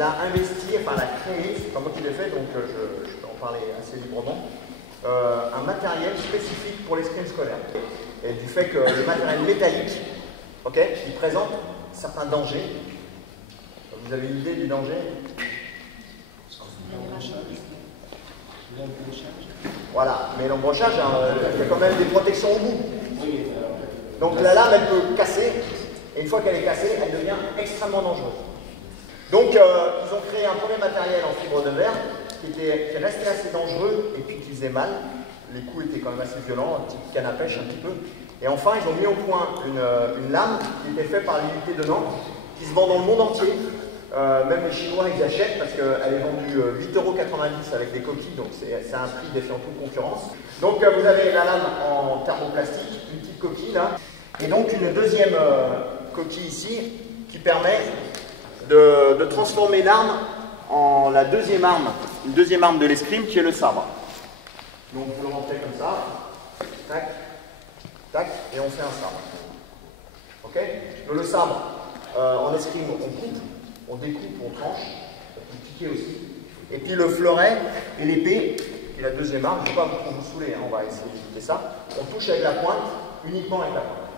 elle a investi, enfin elle a créé, c'est pas moi qui l'ai fait, donc je peux en parler assez librement, un matériel spécifique pour l'escrime scolaire. Et du fait que le matériel métallique, il présente certains dangers. Vous avez une idée du danger? Voilà, mais l'embrochage, il y a quand même des protections au bout. Donc la lame, elle peut casser, et une fois qu'elle est cassée, elle devient extrêmement dangereuse. Donc ils ont créé un premier matériel en fibre de verre qui restait assez dangereux et puis qui faisait mal. Les coups étaient quand même assez violents, un petit canne à pêche un petit peu. Et enfin, ils ont mis au point une lame qui était faite par l'unité de Nantes, qui se vend dans le monde entier. Même les Chinois, ils achètent parce qu'elle est vendue 8,90 € avec des coquilles, donc c'est un prix défiant toute concurrence. Donc vous avez la lame en thermoplastique, une petite coquille là, et donc une deuxième coquille ici qui permet de transformer l'arme en la deuxième arme, une deuxième arme de l'escrime qui est le sabre. Donc vous le rentrez comme ça, tac, tac, et on fait un sabre. Ok? Donc le sabre, en escrime, on coupe, on découpe, on tranche, on peut piquer aussi. Et puis le fleuret et l'épée, qui est la deuxième arme, je ne vais pas vous saouler, hein, on va essayer d'éviter ça. On touche avec la pointe, uniquement avec la pointe.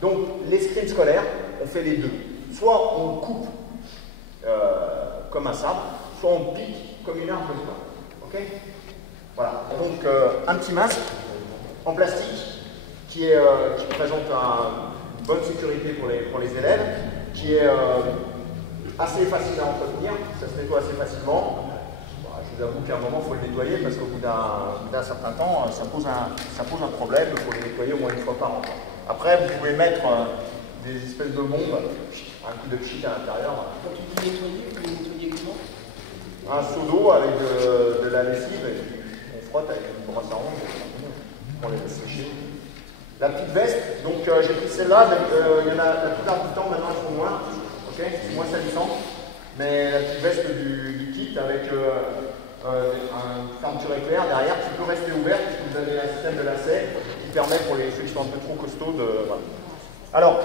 Donc l'escrime scolaire, on fait les deux. Soit on coupe comme un sabre, soit on pique comme une arme de poing. Ok? Voilà. Donc un petit masque en plastique qui présente une bonne sécurité pour les élèves, qui est assez facile à entretenir, ça se nettoie assez facilement. Je vous avoue qu'à un moment, il faut le nettoyer parce qu'au bout d'un certain temps, ça pose un problème, il faut le nettoyer au moins une fois par an. Après, vous pouvez mettre des espèces de bombes, un coup de pchit à l'intérieur. Quand tu dis nettoyer, vous pouvez nettoyer comment? Un seau d'eau avec de la lessive, et puis on frotte avec une brosse à ongles, on les laisse sécher. La petite veste, donc j'ai pris celle-là, il y en a la plupart du temps maintenant elles sont noires, c'est moins salissant, mais la petite veste du kit avec une fermeture éclair derrière qui peut rester ouverte, puisque vous avez un système de lacet qui permet pour ceux qui sont un peu trop costauds de. Voilà. Alors,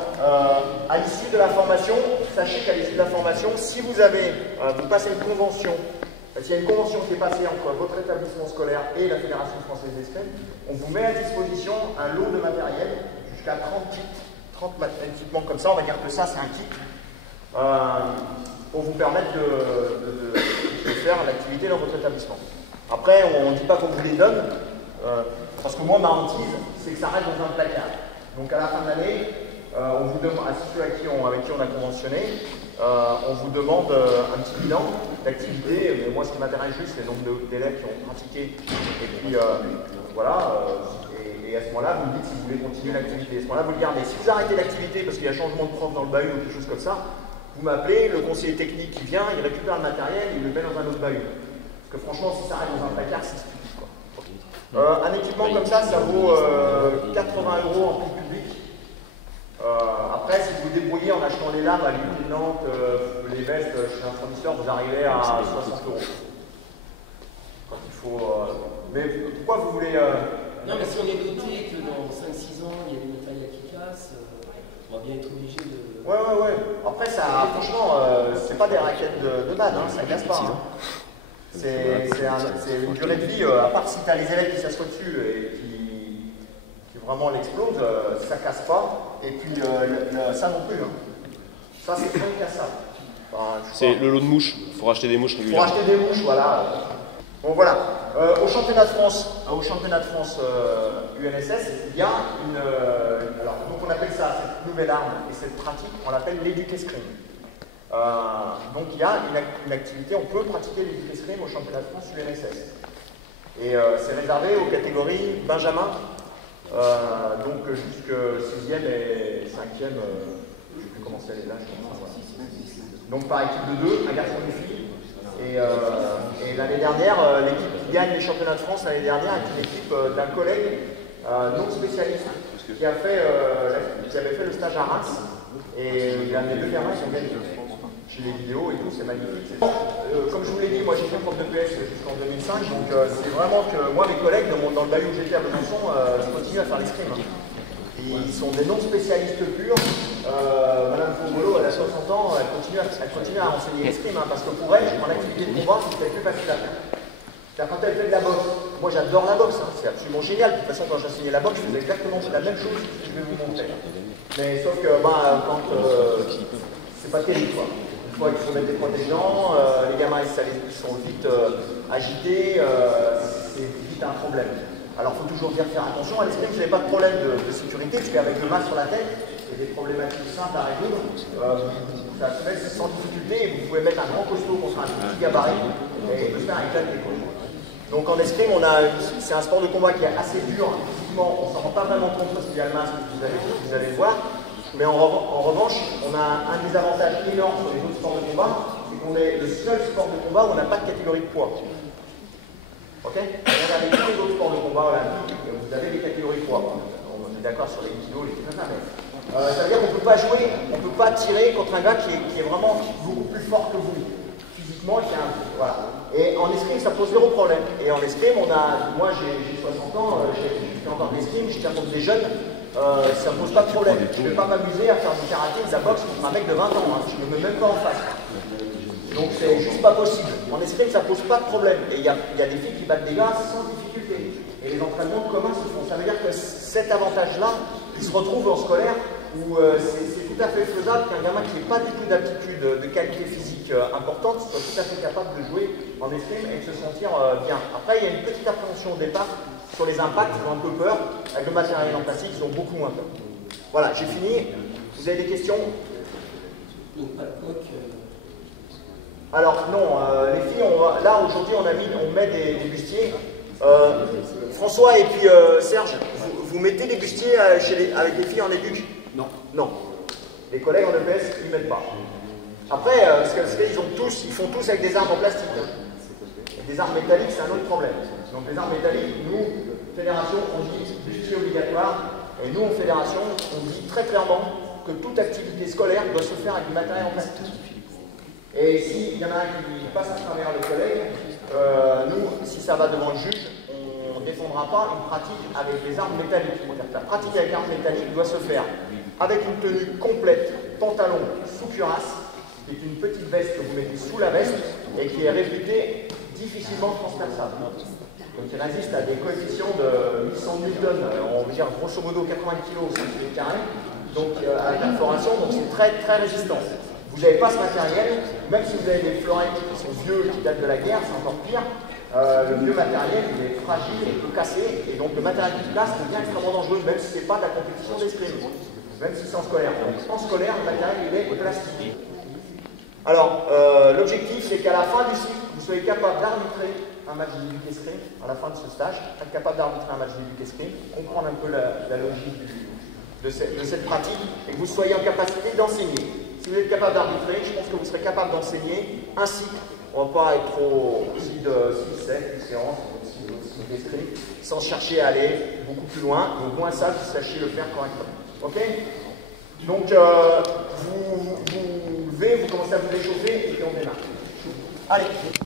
à l'issue de la formation, sachez qu'à l'issue de la formation, si vous passez une convention, s'il y a une convention qui est passée entre votre établissement scolaire et la Fédération française d'escrime, on vous met à disposition un lot de matériel, jusqu'à 30 kits, 30 équipements comme ça, on va dire que ça c'est un kit, pour vous permettre de faire l'activité dans votre établissement. Après, on ne dit pas qu'on vous les donne, parce que moi, ma hantise, c'est que ça reste dans un placard. Donc à la fin de l'année, on vous demande, à ceux avec qui on a conventionné, on vous demande un petit bilan d'activité. Mais moi, ce qui m'intéresse juste, c'est le nombre d'élèves qui ont pratiqué. Et puis, voilà. Et à ce moment-là, vous me dites si vous voulez continuer l'activité. À ce moment-là, vous le gardez. Si vous arrêtez l'activité parce qu'il y a changement de prof dans le bahut ou quelque chose comme ça, vous m'appelez, le conseiller technique qui vient, il récupère le matériel, il le met dans un autre bahut. Parce que franchement, si ça reste dans un placard, c'est stupide, quoi. Un équipement comme ça vaut 80 € en prix public. Après, si vous vous débrouillez en achetant les lames à l'unité de Nantes, les vestes chez un fournisseur, vous arrivez à 60 €. Quand il faut. Mais pourquoi vous voulez. Non, mais si on est doté que dans 5-6 ans, il y a des matériels qui cassent, on va bien être obligé de. Ouais. Après, ça, franchement, c'est pas des raquettes de bad, hein, ça casse pas. Hein. C'est une durée de vie, à part si tu as les élèves qui s'assoient dessus et qui vraiment l'explosent, ça casse pas. Et puis ça non plus. Hein. Ça c'est très cassable. Enfin, c'est le lot de mouches, il faut racheter des mouches régulièrement. Il faut racheter des mouches, voilà. Bon voilà. Au championnat de France, UNSS, il y a alors donc on appelle ça cette nouvelle arme et cette pratique, on l'appelle l'éduc-escrime. Donc il y a une activité, on peut pratiquer l'éduc-escrime au championnat de France UNSS. Et c'est réservé aux catégories Benjamin, donc jusqu'au 6e et 5e, je ne sais plus comment c'est les âges. Donc par équipe de 2, un garçon et une fille. Et l'année dernière, l'équipe qui gagne les championnats de France l'année dernière est une équipe d'un collègue non spécialiste qui avait fait le stage à Reims. Et les deux gamins, ils ont gagné. J'ai les vidéos et tout, c'est magnifique. Comme je vous l'ai dit, moi j'ai fait prof de PS jusqu'en 2005, donc c'est vraiment que moi, mes collègues, dans le bahut où j'étais à Besançon, je continue à faire l'escrime. Ils sont des non-spécialistes purs. Madame Fourgolo, elle a 60 ans, elle continue à enseigner l'escrime, parce que pour elle, en activité de combat, c'est plus facile à faire. Quand elle fait de la boxe, moi j'adore la boxe, c'est absolument génial. De toute façon, quand j'enseignais la boxe, je faisais exactement la même chose que je vais vous montrer. Mais sauf que quand c'est pas terrible, quoi. Une fois qu'il faut mettre des protègents, les gamins ils sont vite agités, c'est vite un problème. Alors il faut toujours dire faire attention. À l'escrime, je n'avais pas de problème de sécurité, parce qu'avec le masque sur la tête, il y a des problématiques simples à résoudre. Ça se fait sans difficulté et vous pouvez mettre un grand costaud contre un petit gabarit et le faire avec l'épaule. Donc en escrime, c'est un sport de combat qui est assez dur physiquement, on ne s'en rend pas vraiment compte parce qu'il y a le masque, vous allez le voir. Mais en revanche, on a un désavantage énorme sur les autres sports de combat, c'est qu'on est le seul sport de combat où on n'a pas de catégorie de poids. Ok? Regardez tous les autres sports de combat olympiques, vous avez des catégories de poids. On est d'accord sur les kilos, les trucs comme ça, mais ça veut dire qu'on ne peut pas jouer, on ne peut pas tirer contre un gars qui est vraiment beaucoup plus fort que vous. Physiquement, voilà. Et en escrime, ça pose zéro problème. Et en escrime, moi j'ai 60 ans, j'ai fait encore de l'escrime, je tiens contre des jeunes, ça ne pose pas de problème. Je ne vais pas m'amuser à faire du karaté, de la boxe contre un mec de 20 ans, je ne me mets même pas en face. Donc c'est juste pas possible. En escrime, ça ne pose pas de problème. Et il y a des filles qui battent des gars sans difficulté. Et les entraînements communs se font. Ça veut dire que cet avantage-là, il se retrouve en scolaire, où c'est tout à fait faisable qu'un gamin qui n'ait pas du tout d'aptitude, de qualité physique importante, soit tout à fait capable de jouer en escrime et de se sentir bien. Après, il y a une petite appréhension au départ sur les impacts, ils ont un peu peur. Avec le matériel en plastique, ils ont beaucoup moins peur. Voilà, j'ai fini. Vous avez des questions? Alors non, les filles, là aujourd'hui on met des bustiers. François et puis Serge, vous mettez des bustiers avec les filles en éduc? Non. Non. Les collègues en EPS, ils ne mettent pas. Après, ils font tous avec des armes en plastique. Des armes métalliques, c'est un autre problème. Donc les armes métalliques, nous, fédération, on dit bustier obligatoire. Et nous, en fédération, on dit très clairement que toute activité scolaire doit se faire avec du matériel en plastique. Et s'il y en a un qui passe à travers le collègue, nous, si ça va devant le juge, on ne défendra pas une pratique avec des armes métalliques. La pratique avec armes métalliques doit se faire avec une tenue complète, pantalon sous cuirasse, qui est une petite veste que vous mettez sous la veste et qui est réputée difficilement transperçable. Donc il résiste à des coefficients de 800 newtons, on veut dire grosso modo 80 kg au cm², donc à la perforation, donc c'est très très résistant. Vous n'avez pas ce matériel, même si vous avez des florettes qui sont vieux, qui datent de la guerre, c'est encore pire. Le vieux matériel, il est fragile, il peut casser, et donc le matériel qui casse devient extrêmement dangereux, même si ce n'est pas de la compétition d'escrime, même si c'est en scolaire. Donc en scolaire, le matériel, il est plastique. Alors, l'objectif, c'est qu'à la fin du cycle, vous soyez capable d'arbitrer un match d'éduc escrime, à la fin de ce stage, être capable d'arbitrer un match d'éduc escrime, comprendre un peu la logique de cette pratique, et que vous soyez en capacité d'enseigner. Si vous êtes capable d'arbitrer, je pense que vous serez capable d'enseigner un cycle. On ne va pas être trop 6-7 différences d'escrime, sans chercher à aller beaucoup plus loin, mais au moins ça, vous sachiez le faire correctement. Ok? Donc, vous levez, vous commencez à vous échauffer, et puis on démarre. Allez!